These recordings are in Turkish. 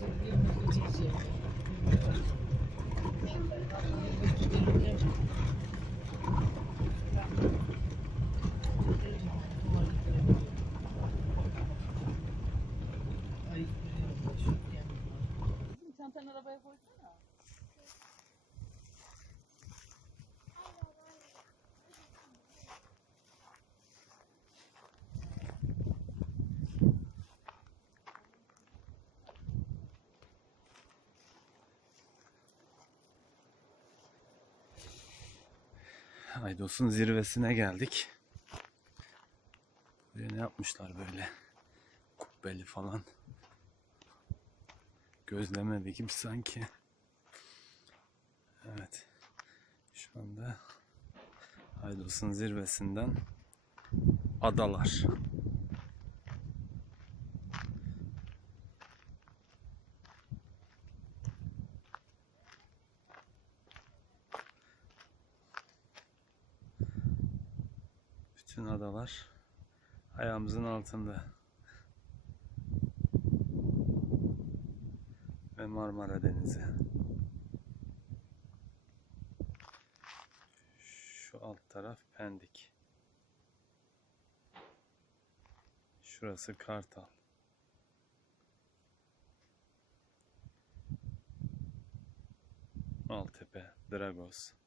Thank you. Aydos'un zirvesine geldik. Buraya ne yapmışlar böyle? Kubbeli falan. Gözleme evi gibi sanki. Evet. Şu anda Aydos'un zirvesinden adalar. Bütün adalar ayağımızın altında. Ve Marmara Denizi. Şu alt taraf Pendik. Şurası Kartal. Maltepe, Dragos.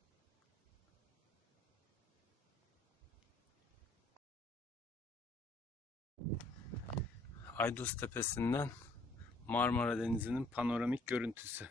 Aydos Tepesi'nden Marmara Denizi'nin panoramik görüntüsü.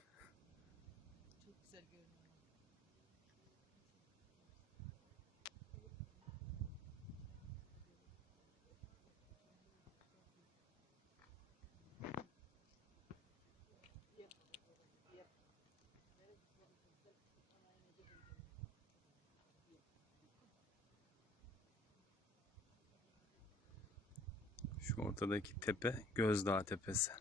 Şu ortadaki tepe Gözdağ Tepesi.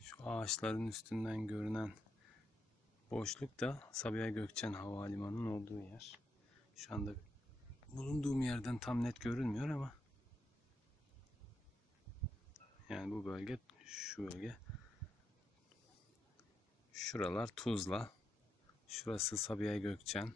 Şu ağaçların üstünden görünen boşluk da Sabiha Gökçen Havalimanı'nın olduğu yer. Şu anda bulunduğum yerden tam net görünmüyor ama yani bu bölge şu bölge şuralar Tuzla şurası Sabiha Gökçen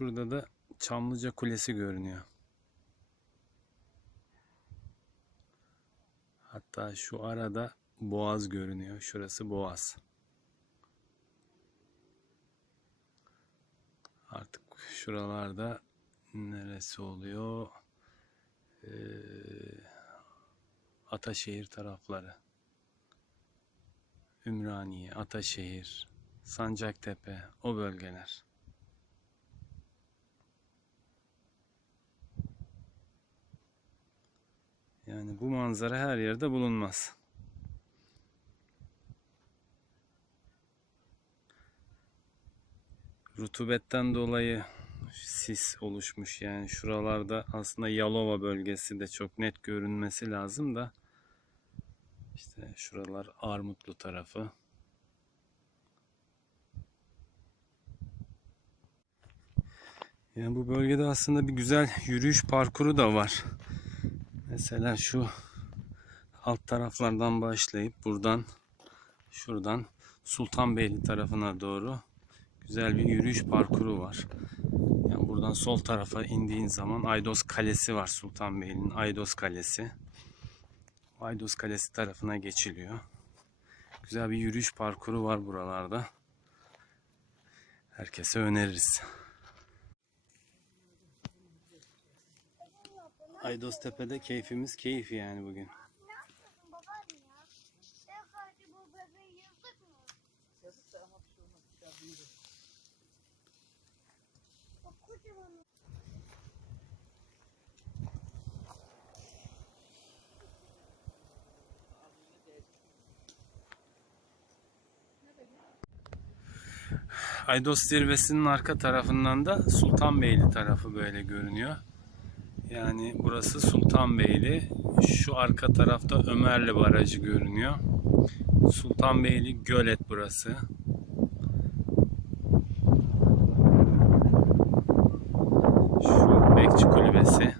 Şurada da Çamlıca Kulesi görünüyor. Hatta şu arada Boğaz görünüyor. Şurası Boğaz. Artık şuralarda neresi oluyor? Ee, Ataşehir tarafları. Ümraniye, Ataşehir, Sancaktepe o bölgeler. Yani bu manzara her yerde bulunmaz. Rutubetten dolayı sis oluşmuş yani şuralarda aslında Yalova bölgesi de çok net görünmesi lazım da işte şuralar Armutlu tarafı. Yani bu bölgede aslında bir güzel yürüyüş parkuru da var. Mesela şu alt taraflardan başlayıp buradan şuradan Sultanbeyli tarafına doğru güzel bir yürüyüş parkuru var. Yani buradan sol tarafa indiğin zaman Aydos Kalesi var Sultanbeyli'nin Aydos Kalesi. Aydos Kalesi tarafına geçiliyor. Güzel bir yürüyüş parkuru var buralarda. Herkese öneririz. Aydos Tepe'de keyfimiz keyif yani bugün. Aydos zirvesinin arka tarafından da Sultanbeyli tarafı böyle görünüyor. Yani burası Sultanbeyli. Şu arka tarafta Ömerli Barajı görünüyor. Sultanbeyli Gölet burası. Şu Bekçi Kulübesi.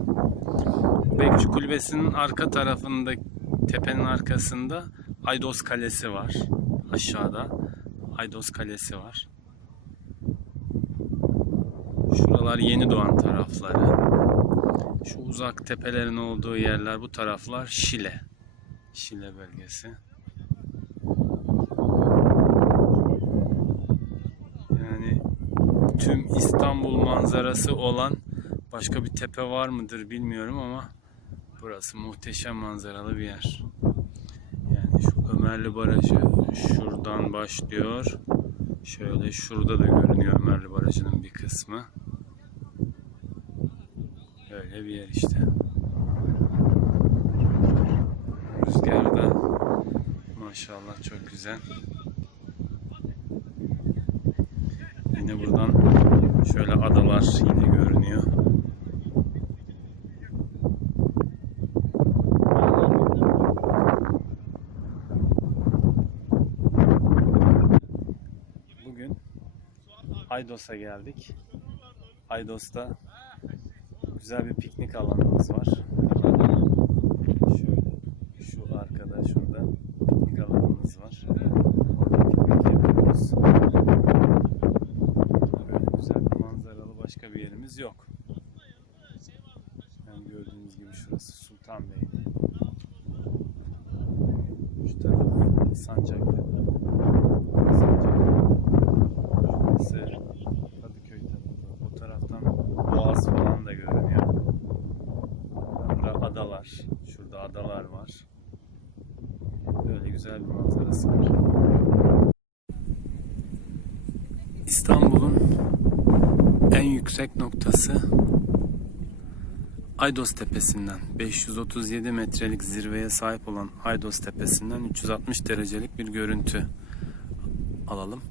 Bekçi Kulübesi'nin arka tarafında tepenin arkasında Aydos Kalesi var. Aşağıda Aydos Kalesi var. Şuralar yeni doğan tarafları. Şu uzak tepelerin olduğu yerler bu taraflar Şile. Şile bölgesi. Yani tüm İstanbul manzarası olan başka bir tepe var mıdır bilmiyorum ama burası muhteşem manzaralı bir yer. Yani şu Ömerli Barajı şuradan başlıyor. Şöyle şurada da görünüyor Ömerli Barajı'nın bir kısmı. Öyle bir yer işte. Rüzgar da maşallah çok güzel. Yine buradan şöyle adalar yine görünüyor. Bugün Aydos'a geldik. Aydos'ta güzel bir piknik alanımız var. Şöyle şu arkada şurada piknik alanımız var. Orada piknik yapıyoruz. Böyle güzel bir manzaralı başka bir yerimiz yok. Yani gördüğünüz gibi şurası Sultanbeyli. Şu taraf Sancaktepe. Şurası Kadıköy tarafı. Bu taraftan Boğaz falan da görünüyor. Burada adalar. Şurada adalar var. Böyle güzel bir manzarası var. İstanbul'un en yüksek noktası Aydos Tepesi'nden 537 metrelik zirveye sahip olan Aydos Tepesi'nden 360 derecelik bir görüntü alalım.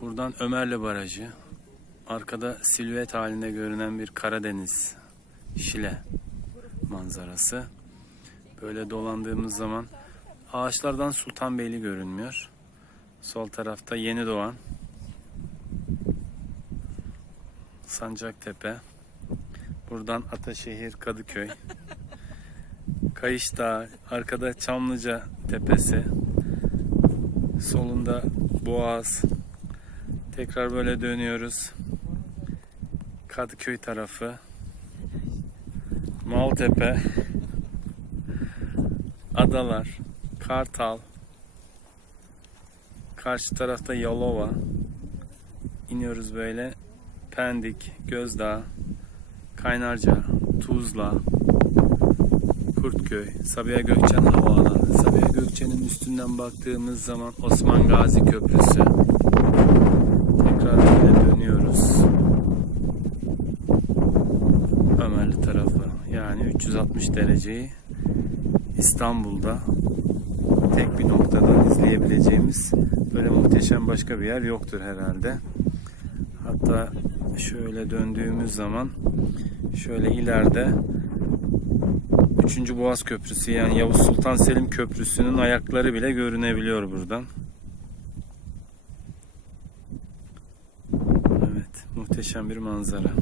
Buradan Ömerli Barajı, arkada silüet halinde görünen bir Karadeniz, Şile manzarası. Böyle dolandığımız zaman ağaçlardan Sultanbeyli görünmüyor. Sol tarafta yeni doğan Sancaktepe. Buradan Ataşehir, Kadıköy. Kayış Dağı, arkada Çamlıca Tepesi. Solunda Boğaz. Tekrar böyle dönüyoruz. Kadıköy tarafı. Maltepe. Adalar. Kartal. Karşı tarafta Yalova. İniyoruz böyle. Pendik, Gözdağ, Kaynarca, Tuzla, Kurtköy, Sabiha Gökçen Havaalanı. Sabiha Gökçen'in üstünden baktığımız zaman Osman Gazi Köprüsü. Tekrar böyle dönüyoruz. Ömerli tarafı. Yani 360 dereceyi İstanbul'da tek bir noktadan izleyebileceğimiz böyle muhteşem başka bir yer yoktur herhalde. Hatta şöyle döndüğümüz zaman şöyle ileride 3. Boğaz Köprüsü yani Yavuz Sultan Selim Köprüsü'nün ayakları bile görünebiliyor buradan. Evet, muhteşem bir manzara.